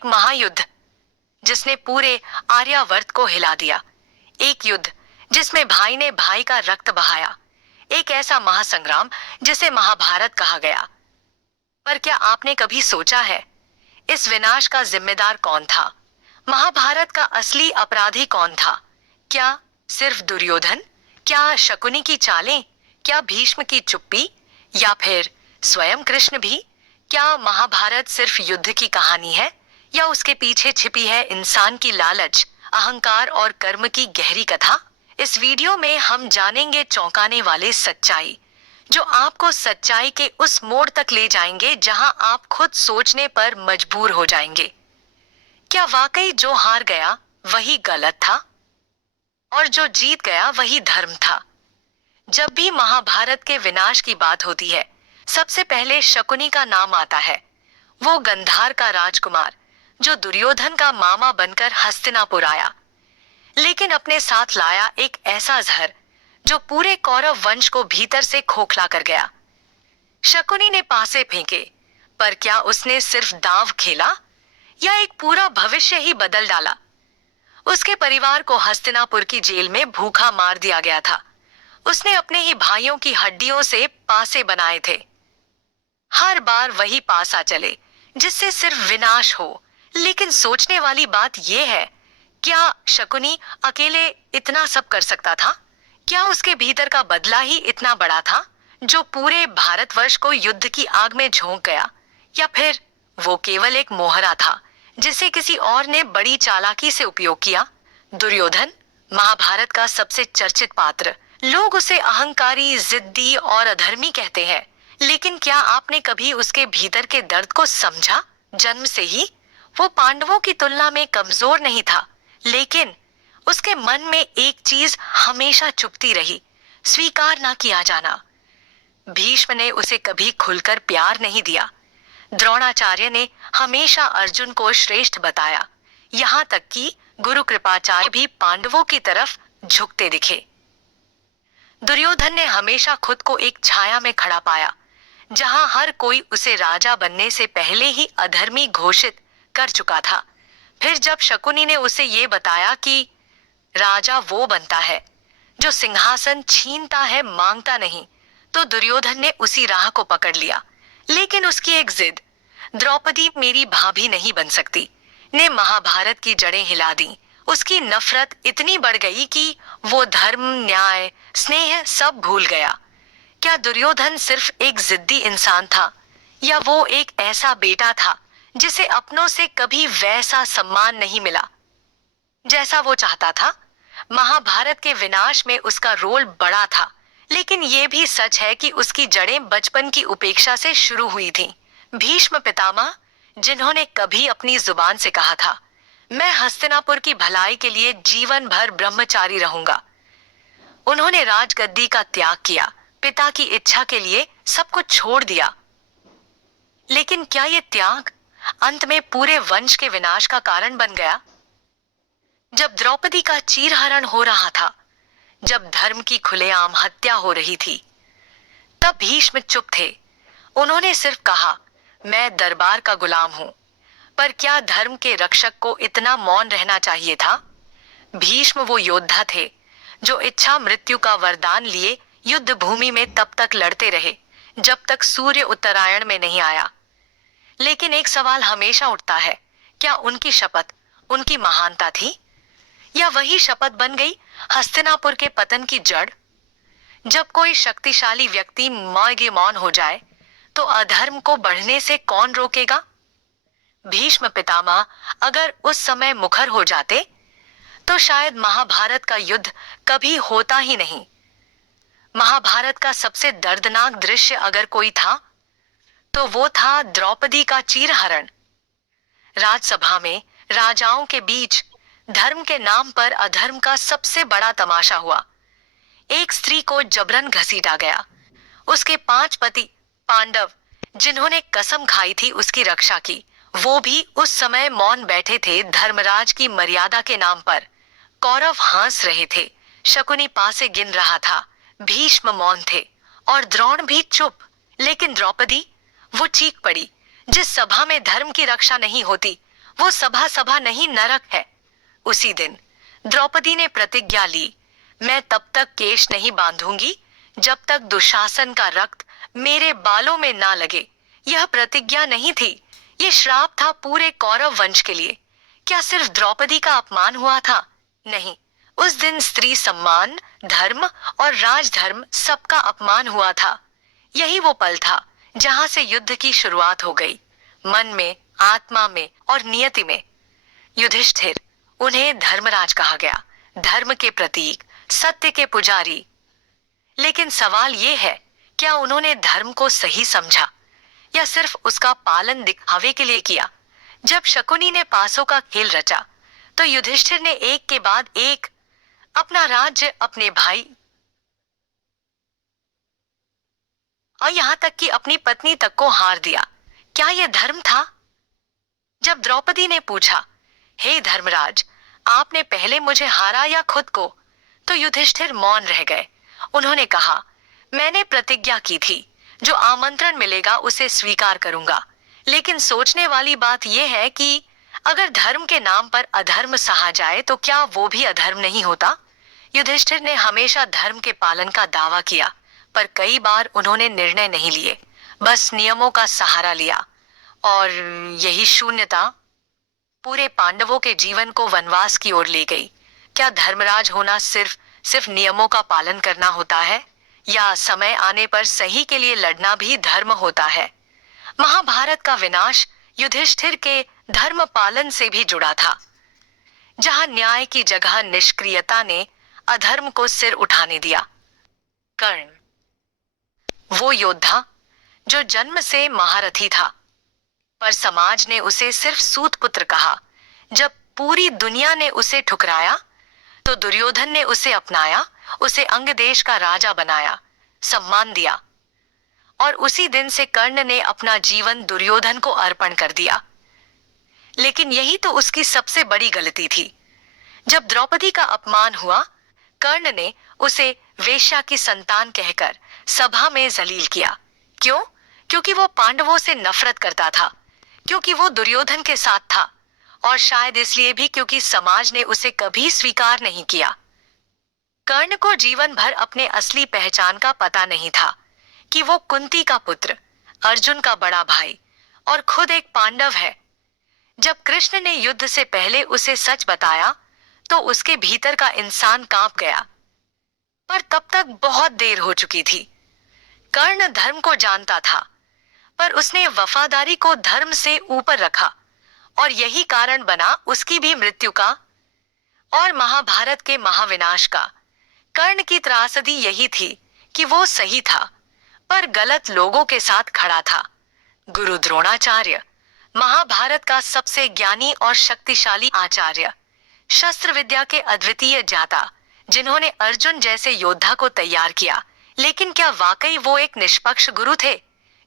एक महायुद्ध जिसने पूरे आर्यावर्त को हिला दिया, एक युद्ध जिसमें भाई ने भाई का रक्त बहाया, एक ऐसा महासंग्राम जिसे महाभारत कहा गया। पर क्या आपने कभी सोचा है, इस विनाश का जिम्मेदार कौन था? महाभारत का असली अपराधी कौन था? क्या सिर्फ दुर्योधन? क्या शकुनी की चालें? क्या भीष्म की चुप्पी? या फिर स्वयं कृष्ण भी? क्या महाभारत सिर्फ युद्ध की कहानी है, या उसके पीछे छिपी है इंसान की लालच, अहंकार और कर्म की गहरी कथा? इस वीडियो में हम जानेंगे चौंकाने वाले सच्चाई, जो आपको सच्चाई के उस मोड़ तक ले जाएंगे जहां आप खुद सोचने पर मजबूर हो जाएंगे। क्या वाकई जो हार गया वही गलत था, और जो जीत गया वही धर्म था? जब भी महाभारत के विनाश की बात होती है, सबसे पहले शकुनी का नाम आता है। वो गंधार का राजकुमार जो दुर्योधन का मामा बनकर हस्तिनापुर आया, लेकिन अपने साथ लाया एक ऐसा जहर जो पूरे कौरव वंश को भीतर से खोखला कर गया। शकुनी ने पासे फेंके, पर क्या उसने सिर्फ दांव खेला, या एक पूरा भविष्य ही बदल डाला? उसके परिवार को हस्तिनापुर की जेल में भूखा मार दिया गया था। उसने अपने ही भाइयों की हड्डियों से पासे बनाए थे। हर बार वही पासा चले जिससे सिर्फ विनाश हो। लेकिन सोचने वाली बात यह है, क्या शकुनी अकेले इतना सब कर सकता था? क्या उसके भीतर का बदला ही इतना बड़ा था जो पूरे भारतवर्ष को युद्ध की आग में झोंक गया? या फिर वो केवल एक मोहरा था जिसे किसी और ने बड़ी चालाकी से उपयोग किया? दुर्योधन, महाभारत का सबसे चर्चित पात्र। लोग उसे अहंकारी, जिद्दी और अधर्मी कहते हैं, लेकिन क्या आपने कभी उसके भीतर के दर्द को समझा? जन्म से ही वो पांडवों की तुलना में कमजोर नहीं था, लेकिन उसके मन में एक चीज हमेशा चुभती रही, स्वीकार ना किया जाना। भीष्म ने उसे कभी खुलकर प्यार नहीं दिया। द्रोणाचार्य ने हमेशा अर्जुन को श्रेष्ठ बताया, यहाँ तक कि गुरु कृपाचार्य भी पांडवों की तरफ झुकते दिखे। दुर्योधन ने हमेशा खुद को एक छाया में खड़ा पाया, जहां हर कोई उसे राजा बनने से पहले ही अधर्मी घोषित कर चुका था। फिर जब शकुनी ने उसे ये बताया कि राजा वो बनता है जो सिंहासन छीनता है, मांगता नहीं, तो दुर्योधन ने उसी राह को पकड़ लिया। लेकिन उसकी एक जिद, द्रौपदी मेरी भाभी नहीं बन सकती, ने महाभारत की जड़ें हिला दी। उसकी नफरत इतनी बढ़ गई कि वो धर्म, न्याय, स्नेह सब भूल गया। क्या दुर्योधन सिर्फ एक जिद्दी इंसान था, या वो एक ऐसा बेटा था जिसे अपनों से कभी वैसा सम्मान नहीं मिला जैसा वो चाहता था? महाभारत के विनाश में उसका रोल बड़ा था, लेकिन ये भी सच है कि उसकी जड़ें बचपन की उपेक्षा से शुरू हुई थीं। भीष्म पितामह, जिन्होंने कभी अपनी जुबान से कहा था, मैं हस्तिनापुर की भलाई के लिए जीवन भर ब्रह्मचारी रहूंगा। उन्होंने राजगद्दी का त्याग किया, पिता की इच्छा के लिए सब कुछ छोड़ दिया। लेकिन क्या ये त्याग अंत में पूरे वंश के विनाश का कारण बन गया? जब द्रौपदी का चीरहरण हो रहा था, जब धर्म की खुलेआम हत्या हो रही थी, तब भीष्म चुप थे। उन्होंने सिर्फ कहा, मैं दरबार का गुलाम हूं। पर क्या धर्म के रक्षक को इतना मौन रहना चाहिए था? भीष्म वो योद्धा थे जो इच्छा मृत्यु का वरदान लिए युद्ध भूमि में तब तक लड़ते रहे जब तक सूर्य उत्तरायण में नहीं आया। लेकिन एक सवाल हमेशा उठता है, क्या उनकी शपथ उनकी महानता थी, या वही शपथ बन गई हस्तिनापुर के पतन की जड़? जब कोई शक्तिशाली व्यक्ति मौन हो जाए, तो अधर्म को बढ़ने से कौन रोकेगा? भीष्म पितामह अगर उस समय मुखर हो जाते, तो शायद महाभारत का युद्ध कभी होता ही नहीं। महाभारत का सबसे दर्दनाक दृश्य अगर कोई था, तो वो था द्रौपदी का चीरहरण। राजसभा में राजाओं के बीच धर्म के नाम पर अधर्म का सबसे बड़ा तमाशा हुआ। एक स्त्री को जबरन घसीटा गया। उसके 5 पति पांडव, जिन्होंने कसम खाई थी उसकी रक्षा की, वो भी उस समय मौन बैठे थे धर्मराज की मर्यादा के नाम पर। कौरव हंस रहे थे, शकुनी पासे गिन रहा था, भीष्म मौन थे, और द्रोण भी चुप। लेकिन द्रौपदी, वो चीख पड़ी। जिस सभा में धर्म की रक्षा नहीं होती, वो सभा सभा नहीं नरक है। उसी दिन द्रौपदी ने प्रतिज्ञा ली, मैं तब तक केश नहीं बांधूंगी जब तक दुशासन का रक्त मेरे बालों में ना लगे। यह प्रतिज्ञा नहीं थी, ये श्राप था पूरे कौरव वंश के लिए। क्या सिर्फ द्रौपदी का अपमान हुआ था? नहीं, उस दिन स्त्री सम्मान, धर्म और राजधर्म सबका अपमान हुआ था। यही वो पल था जहां से युद्ध की शुरुआत हो गई, मन में, आत्मा में और नियति में। युधिष्ठिर, उन्हें धर्मराज कहा गया, धर्म के प्रतीक, सत्य के पुजारी। लेकिन सवाल ये है, क्या उन्होंने धर्म को सही समझा या सिर्फ उसका पालन दिखावे के लिए किया? जब शकुनी ने पासों का खेल रचा तो युधिष्ठिर ने एक के बाद एक अपना राज्य, अपने भाई और यहां तक कि अपनी पत्नी तक को हार दिया। क्या यह धर्म था? जब द्रौपदी ने पूछा, हे धर्मराज, आपने पहले मुझे हारा या खुद को? तो युधिष्ठिर मौन रह गए। उन्होंने कहा, मैंने प्रतिज्ञा की थी, जो आमंत्रण मिलेगा उसे स्वीकार करूंगा। लेकिन सोचने वाली बात यह है कि अगर धर्म के नाम पर अधर्म सहा जाए तो क्या वो भी अधर्म नहीं होता? युधिष्ठिर ने हमेशा धर्म के पालन का दावा किया, पर कई बार उन्होंने निर्णय नहीं लिए, बस नियमों का सहारा लिया। और यही शून्यता पूरे पांडवों के जीवन को वनवास की ओर ले गई। क्या धर्मराज होना सिर्फ नियमों का पालन करना होता है, या समय आने पर सही के लिए लड़ना भी धर्म होता है? महाभारत का विनाश युधिष्ठिर के धर्म पालन से भी जुड़ा था, जहां न्याय की जगह निष्क्रियता ने अधर्म को सिर उठाने दिया। कर्ण, वो योद्धा जो जन्म से महारथी था, पर समाज ने उसे सिर्फ सूत पुत्र कहा। जब पूरी दुनिया ने उसे ठुकराया तो दुर्योधन ने उसे अपनाया, उसे अंग देश का राजा बनाया, सम्मान दिया। और उसी दिन से कर्ण ने अपना जीवन दुर्योधन को अर्पण कर दिया। लेकिन यही तो उसकी सबसे बड़ी गलती थी। जब द्रौपदी का अपमान हुआ, कर्ण ने उसे वेश्या की संतान कहकर सभा में जलील किया। क्यों? क्योंकि वो पांडवों से नफरत करता था, क्योंकि वो दुर्योधन के साथ था, और शायद इसलिए भी क्योंकि समाज ने उसे कभी स्वीकार नहीं किया। कर्ण को जीवन भर अपने असली पहचान का पता नहीं था कि वो कुंती का पुत्र, अर्जुन का बड़ा भाई और खुद एक पांडव है। जब कृष्ण ने युद्ध से पहले उसे सच बताया तो उसके भीतर का इंसान कांप गया, पर तब तक बहुत देर हो चुकी थी। कर्ण धर्म को जानता था, पर उसने वफादारी को धर्म से ऊपर रखा, और यही कारण बना उसकी भी मृत्यु का और महाभारत के महाविनाश का। कर्ण की त्रासदी यही थी कि वो सही था, पर गलत लोगों के साथ खड़ा था। गुरु द्रोणाचार्य, महाभारत का सबसे ज्ञानी और शक्तिशाली आचार्य, शस्त्र विद्या के अद्वितीय ज्ञाता, जिन्होंने अर्जुन जैसे योद्धा को तैयार किया। लेकिन क्या वाकई वो एक निष्पक्ष गुरु थे?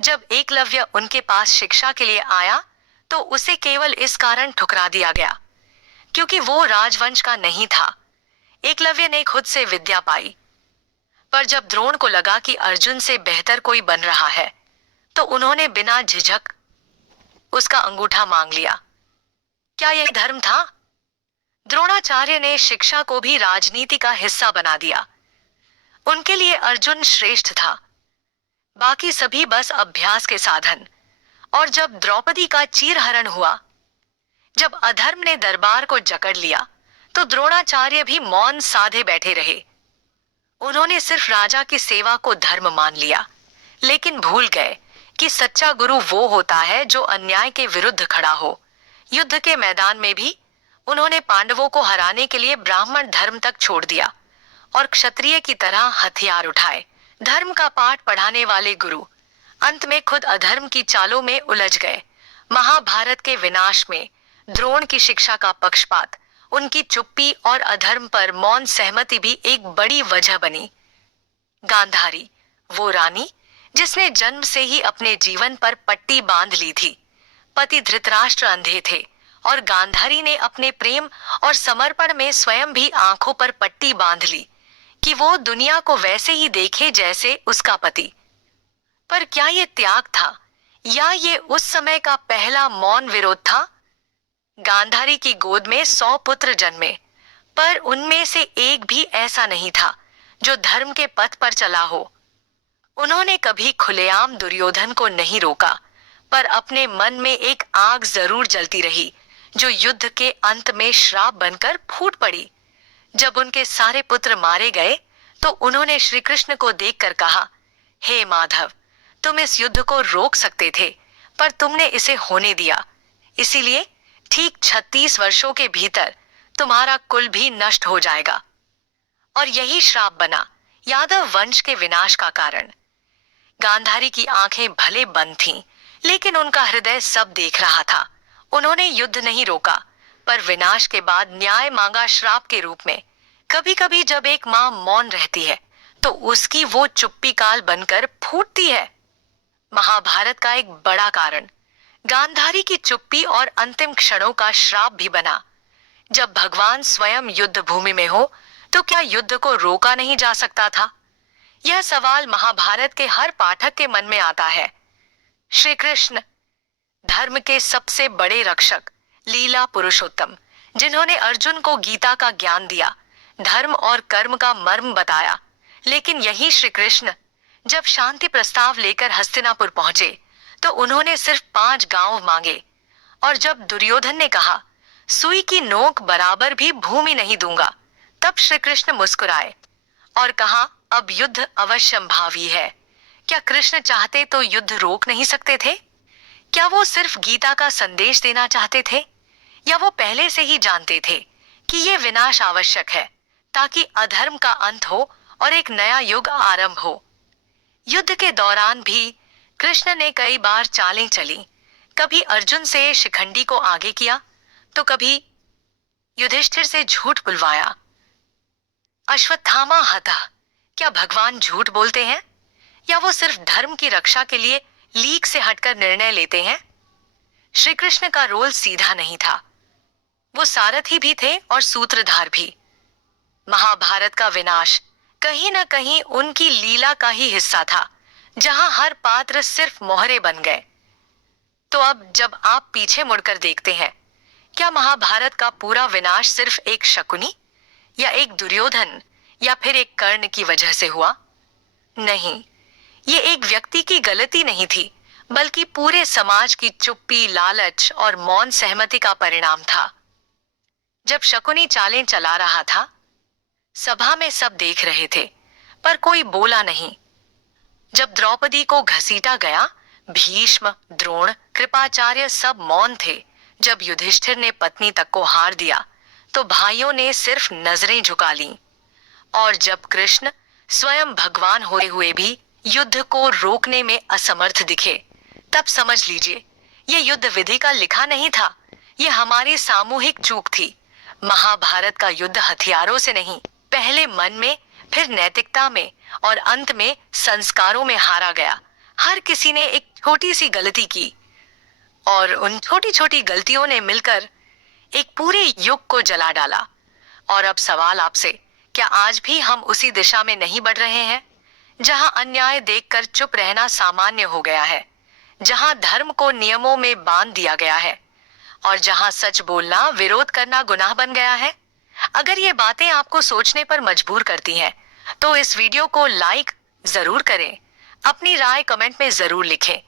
जब एकलव्य उनके पास शिक्षा के लिए आया तो उसे केवल इस कारण ठुकरा दिया गया क्योंकि वो राजवंश का नहीं था। एकलव्य ने खुद से विद्या पाई, पर जब द्रोण को लगा कि अर्जुन से बेहतर कोई बन रहा है तो उन्होंने बिना झिझक उसका अंगूठा मांग लिया। क्या यह धर्म था? द्रोणाचार्य ने शिक्षा को भी राजनीति का हिस्सा बना दिया। उनके लिए अर्जुन श्रेष्ठ था, बाकी सभी बस अभ्यास के साधन। और जब द्रौपदी का चीरहरण हुआ, जब अधर्म ने दरबार को जकड़ लिया, तो द्रोणाचार्य भी मौन साधे बैठे रहे। उन्होंने सिर्फ राजा की सेवा को धर्म मान लिया, लेकिन भूल गए कि सच्चा गुरु वो होता है जो अन्याय के विरुद्ध खड़ा हो। युद्ध के मैदान में भी उन्होंने पांडवों को हराने के लिए ब्राह्मण धर्म तक छोड़ दिया और क्षत्रिय की तरह हथियार उठाए। धर्म का पाठ पढ़ाने वाले गुरु अंत में खुद अधर्म की चालों में उलझ गए। महाभारत के विनाश में द्रोण की शिक्षा का पक्षपात, उनकी चुप्पी और अधर्म पर मौन सहमति भी एक बड़ी वजह बनी। गांधारी, वो रानी जिसने जन्म से ही अपने जीवन पर पट्टी बांध ली थी। पति धृतराष्ट्र अंधे थे और गांधारी ने अपने प्रेम और समर्पण में स्वयं भी आंखों पर पट्टी बांध ली कि वो दुनिया को वैसे ही देखे जैसे उसका पति। पर क्या ये त्याग था या ये उस समय का पहला मौन विरोध था? गांधारी की गोद में 100 पुत्र जन्मे, पर उनमें से एक भी ऐसा नहीं था जो धर्म के पथ पर चला हो। उन्होंने कभी खुलेआम दुर्योधन को नहीं रोका, पर अपने मन में एक आग जरूर जलती रही जो युद्ध के अंत में श्राप बनकर फूट पड़ी। जब उनके सारे पुत्र मारे गए तो उन्होंने श्री कृष्ण को देखकर कहा, हे माधव, तुम इस युद्ध को रोक सकते थे, पर तुमने इसे होने दिया। इसीलिए ठीक 36 वर्षों के भीतर तुम्हारा कुल भी नष्ट हो जाएगा। और यही श्राप बना यादव वंश के विनाश का कारण। गांधारी की आंखें भले बंद थीं, लेकिन उनका हृदय सब देख रहा था। उन्होंने युद्ध नहीं रोका, पर विनाश के बाद न्याय मांगा श्राप के रूप में। कभी कभी जब एक मां मौन रहती है तो उसकी वो चुप्पी काल बनकर फूटती है। महाभारत का एक बड़ा कारण गांधारी की चुप्पी और अंतिम क्षणों का श्राप भी बना। जब भगवान स्वयं युद्ध भूमि में हो तो क्या युद्ध को रोका नहीं जा सकता था? यह सवाल महाभारत के हर पाठक के मन में आता है। श्री कृष्ण, धर्म के सबसे बड़े रक्षक, लीला पुरुषोत्तम, जिन्होंने अर्जुन को गीता का ज्ञान दिया, धर्म और कर्म का मर्म बताया। लेकिन यही श्री कृष्ण जब शांति प्रस्ताव लेकर हस्तिनापुर पहुंचे तो उन्होंने सिर्फ 5 गांव मांगे। और जब दुर्योधन ने कहा, सुई की नोक बराबर भी भूमि नहीं दूंगा, तब श्री कृष्ण मुस्कुराए और कहा, अब युद्ध अवश्यंभावी है। क्या कृष्ण चाहते तो युद्ध रोक नहीं सकते थे? क्या वो सिर्फ गीता का संदेश देना चाहते थे, या वो पहले से ही जानते थे कि ये विनाश आवश्यक है ताकि अधर्म का अंत हो और एक नया युग आरंभ हो? युद्ध के दौरान भी कृष्ण ने कई बार चालें चली। कभी अर्जुन से शिखंडी को आगे किया तो कभी युधिष्ठिर से झूठ बुलवाया। अश्वत्थामा हता। क्या भगवान झूठ बोलते हैं, या वो सिर्फ धर्म की रक्षा के लिए लीक से हटकर निर्णय लेते हैं? श्री कृष्ण का रोल सीधा नहीं था। वो सारथी भी थे और सूत्रधार भी। महाभारत का विनाश कहीं न कहीं उनकी लीला का ही हिस्सा था, जहां हर पात्र सिर्फ मोहरे बन गए। तो अब जब आप पीछे मुड़कर देखते हैं, क्या महाभारत का पूरा विनाश सिर्फ एक शकुनी या एक दुर्योधन या फिर एक कर्ण की वजह से हुआ? नहीं, ये एक व्यक्ति की गलती नहीं थी, बल्कि पूरे समाज की चुप्पी, लालच और मौन सहमति का परिणाम था। जब शकुनी चालें चला रहा था, सभा में सब देख रहे थे, पर कोई बोला नहीं। जब द्रौपदी को घसीटा गया, भीष्म, द्रोण, कृपाचार्य सब मौन थे। जब युधिष्ठिर ने पत्नी तक को हार दिया तो भाइयों ने सिर्फ नजरें झुका लीं। और जब कृष्ण स्वयं भगवान होते हुए भी युद्ध को रोकने में असमर्थ दिखे, तब समझ लीजिए ये युद्ध विधि का लिखा नहीं था, ये हमारी सामूहिक चूक थी। महाभारत का युद्ध हथियारों से नहीं, पहले मन में, फिर नैतिकता में और अंत में संस्कारों में हारा गया। हर किसी ने एक छोटी सी गलती की और उन छोटी छोटी गलतियों ने मिलकर एक पूरे युग को जला डाला। और अब सवाल आपसे, क्या आज भी हम उसी दिशा में नहीं बढ़ रहे हैं, जहां अन्याय देखकर चुप रहना सामान्य हो गया है, जहां धर्म को नियमों में बांध दिया गया है और जहां सच बोलना, विरोध करना गुनाह बन गया है? अगर ये बातें आपको सोचने पर मजबूर करती हैं, तो इस वीडियो को लाइक जरूर करें, अपनी राय कमेंट में जरूर लिखें